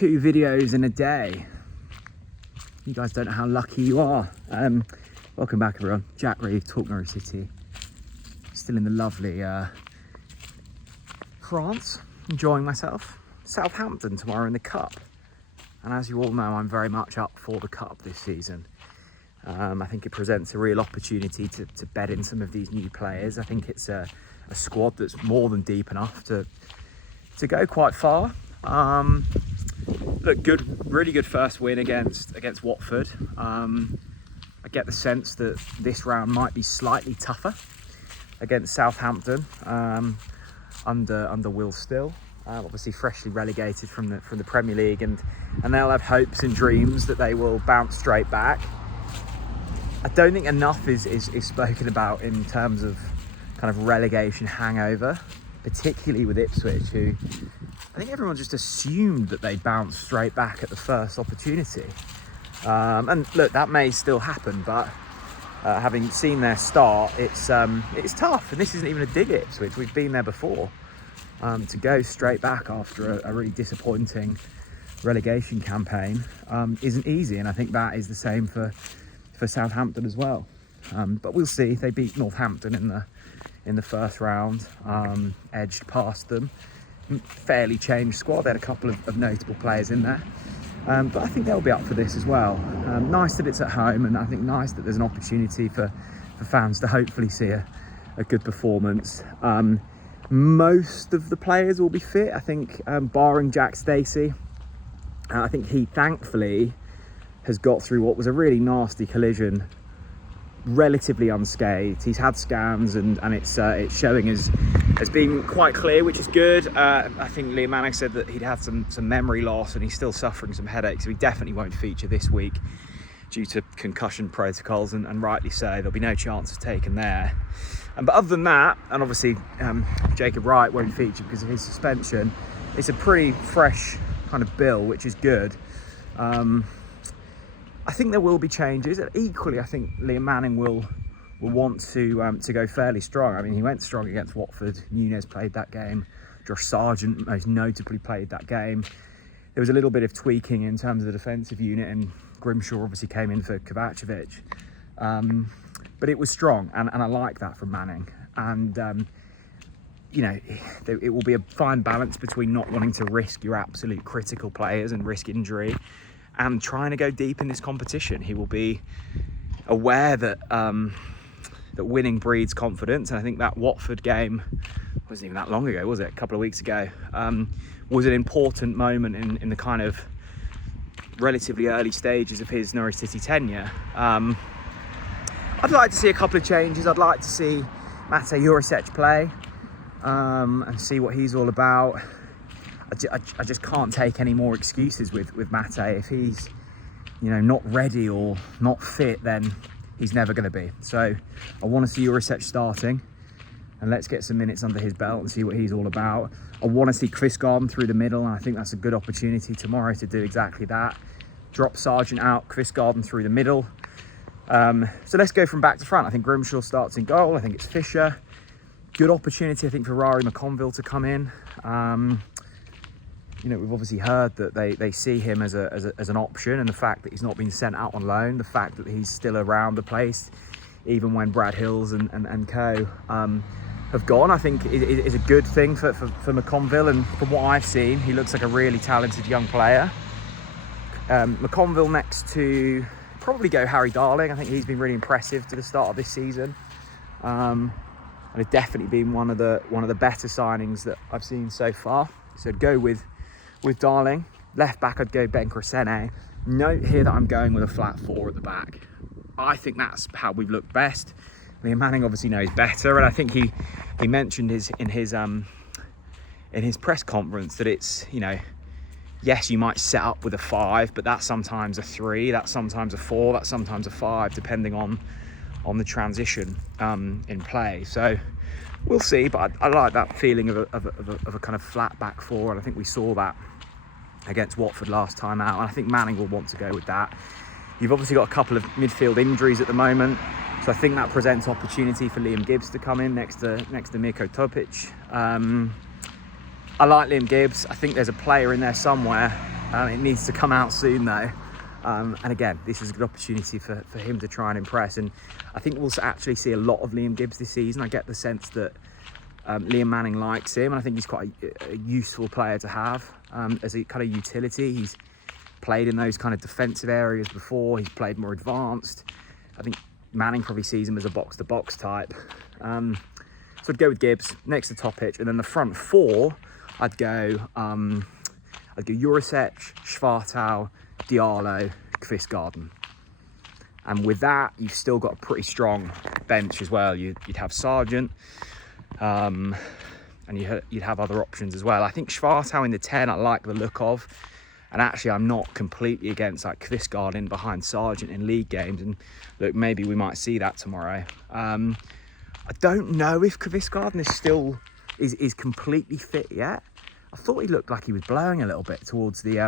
2 videos in a day. You guys don't know how lucky you are. Welcome back, everyone. Jack Reeve, TalkNorwichCity. Still in the lovely France, enjoying myself. Southampton tomorrow in the Cup. And as you all know, I'm very much up for the Cup this season. I think it presents a real opportunity to bed in some of these new players. I think it's a squad that's more than deep enough to go quite far. Look, really good first win against Watford. I get the sense that this round might be slightly tougher against Southampton under Will Still. Obviously freshly relegated from the Premier League, and they'll have hopes and dreams that they will bounce straight back. I don't think enough is spoken about in terms of kind of relegation hangover, particularly with Ipswich, who I think everyone just assumed that they'd bounce straight back at the first opportunity. And look, that may still happen, but having seen their start, it's tough. And this isn't even a dig at Ipswich. We've been there before. To go straight back after a really disappointing relegation campaign isn't easy, and I think that is the same for Southampton as well. But we'll see. They beat Northampton in the first round, edged past them. Fairly changed squad. They had a couple of notable players in there, but I think they'll be up for this as well. Nice that it's at home, and I think nice that there's an opportunity for fans to hopefully see a good performance. Most of the players will be fit, I think, barring Jack Stacey. I think he thankfully has got through what was a really nasty collision relatively unscathed. He's had scans and it's showing as being quite clear, which is good. I think Liam Manning said that he'd had some memory loss and he's still suffering some headaches, so he definitely won't feature this week due to concussion protocols, and rightly so. There'll be no chances taken there. But other than that, and obviously Jacob Wright won't feature because of his suspension, it's a pretty fresh kind of bill, which is good. I think there will be changes. Equally, I think Liam Manning will want to go fairly strong. I mean, he went strong against Watford. Nunez played that game. Josh Sargent most notably played that game. There was a little bit of tweaking in terms of the defensive unit, and Grimshaw obviously came in for Kovacevic. But it was strong, and I like that from Manning. And, it will be a fine balance between not wanting to risk your absolute critical players and risk injury and trying to go deep in this competition. He will be aware that that winning breeds confidence. And I think that Watford game wasn't even that long ago, was it? A couple of weeks ago. Was an important moment in the kind of relatively early stages of his Norwich City tenure. I'd like to see a couple of changes. I'd like to see Mate Jurisic play and see what he's all about. I just can't take any more excuses with Mate. If he's not ready or not fit, then he's never going to be. So I want to see Jurisic starting, and let's get some minutes under his belt and see what he's all about. I want to see Chris Garden through the middle, and I think that's a good opportunity tomorrow to do exactly that. Drop Sargent out, Chris Garden through the middle. So let's go from back to front. I think Grimshaw starts in goal. I think it's Fisher. Good opportunity, I think, for Rory McConville to come in. We've obviously heard that they see him as an option, and the fact that he's not been sent out on loan, the fact that he's still around the place, even when Brad Hills and co have gone, I think is a good thing for McConville. And from what I've seen, he looks like a really talented young player. McConville next to probably go Harry Darling. I think he's been really impressive to the start of this season. And it's definitely been one of the better signings that I've seen so far. So I'd go with Darling. Left back, I'd go Ben Crescene. Note here that I'm going with a flat 4 at the back. I think that's how we've looked best. Liam Manning obviously knows better, and I think he mentioned in his press conference that it's, yes, you might set up with a 5, but that's sometimes a 3, that's sometimes a 4, that's sometimes a 5, depending on the transition in play. So we'll see, but I like that feeling of a kind of flat back 4, and I think we saw that against Watford last time out, and I think Manning will want to go with that. You've obviously got a couple of midfield injuries at the moment, so I think that presents opportunity for Liam Gibbs to come in next to Mirko Topic. I like Liam Gibbs. I think there's a player in there somewhere It needs to come out soon though. And again, this is a good opportunity for him to try and impress. And I think we'll actually see a lot of Liam Gibbs this season. I get the sense that Liam Manning likes him, and I think he's quite a useful player to have as a kind of utility. He's played in those kind of defensive areas before. He's played more advanced. I think Manning probably sees him as a box-to-box type. So I'd go with Gibbs next to top pitch, and then the front four, I'd go Jurisic, Schwartau, Diallo, Kvistgaarden. And with that, you've still got a pretty strong bench as well. You'd have Sargent, and you'd have other options as well. I think Schwartau in the 10, I like the look of. And actually, I'm not completely against like Kvistgaarden behind Sargent in league games. And look, maybe we might see that tomorrow. I don't know if Kvistgaarden is completely fit yet. I thought he looked like he was blowing a little bit towards the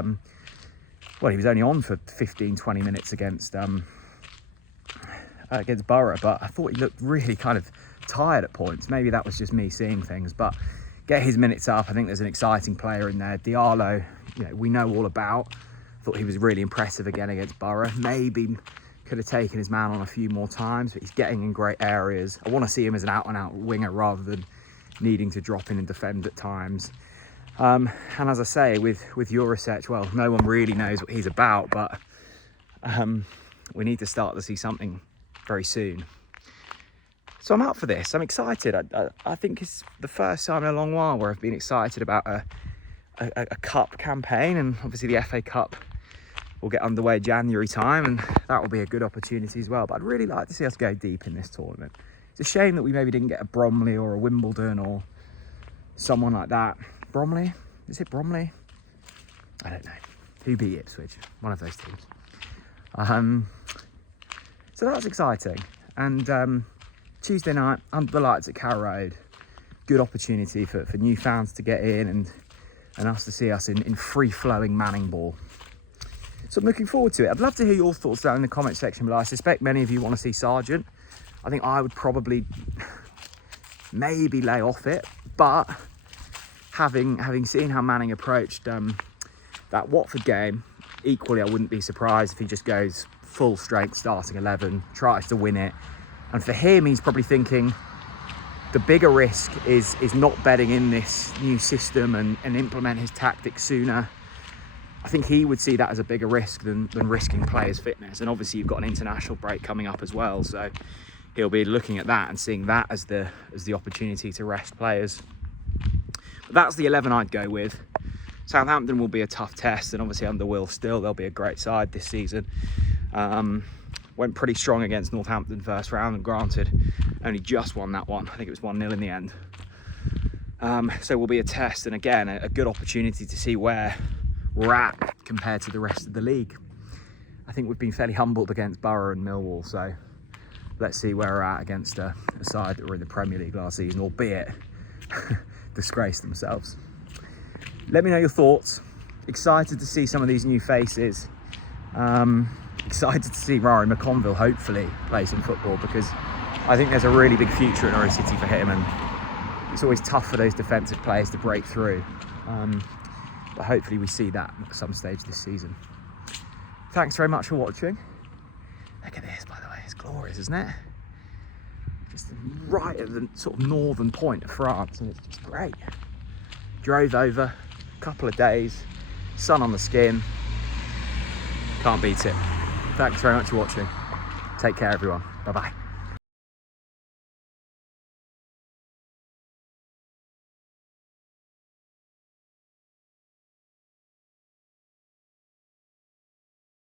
well, he was only on for 15-20 minutes against Borough, but I thought he looked really kind of tired at points. Maybe that was just me seeing things, but get his minutes up. I think there's an exciting player in there. Diallo, we know all about. Thought he was really impressive again against Borough. Maybe could have taken his man on a few more times, but he's getting in great areas. I want to see him as an out-and-out winger rather than needing to drop in and defend at times. And as I say, with Jurisic, well, no one really knows what he's about, but we need to start to see something very soon. So I'm up for this. I'm excited. I think it's the first time in a long while where I've been excited about a cup campaign, and obviously the FA Cup will get underway January time, and that will be a good opportunity as well. But I'd really like to see us go deep in this tournament. It's a shame that we maybe didn't get a Bromley or a Wimbledon or someone like that. Bromley? Is it Bromley? I don't know. Who beat Ipswich? One of those teams. So that's exciting. And Tuesday night, under the lights at Carrow Road, good opportunity for new fans to get in and us to see us in free-flowing Manning ball. So I'm looking forward to it. I'd love to hear your thoughts down in the comment section below. I suspect many of you want to see Sargent. I think I would probably maybe lay off it, but having seen how Manning approached that Watford game, equally I wouldn't be surprised if he just goes full strength starting 11, tries to win it. And for him, he's probably thinking the bigger risk is not betting in this new system and implement his tactics sooner. I think he would see that as a bigger risk than risking players' fitness. And obviously you've got an international break coming up as well, so he'll be looking at that and seeing that as the opportunity to rest players. But that's the 11 I'd go with. Southampton will be a tough test, and obviously under Will Still, they'll be a great side this season. Went pretty strong against Northampton first round, and granted, only just won that one. I think it was 1-0 in the end. So will be a test, and again, a good opportunity to see where we're at compared to the rest of the league. I think we've been fairly humbled against Borough and Millwall, so let's see where we're at against a side that were in the Premier League last season, albeit disgraced themselves. Let me know your thoughts. Excited to see some of these new faces. Excited to see Rory McConville hopefully play some football, because I think there's a really big future at Norwich City for him, and it's always tough for those defensive players to break through. But hopefully we see that at some stage this season. Thanks very much for watching. Look at this, by the way, it's glorious, isn't it? Just right at the sort of northern point of France, and it's just great. Drove over, a couple of days, sun on the skin. Can't beat it. Thanks very much for watching. Take care, everyone. Bye-bye.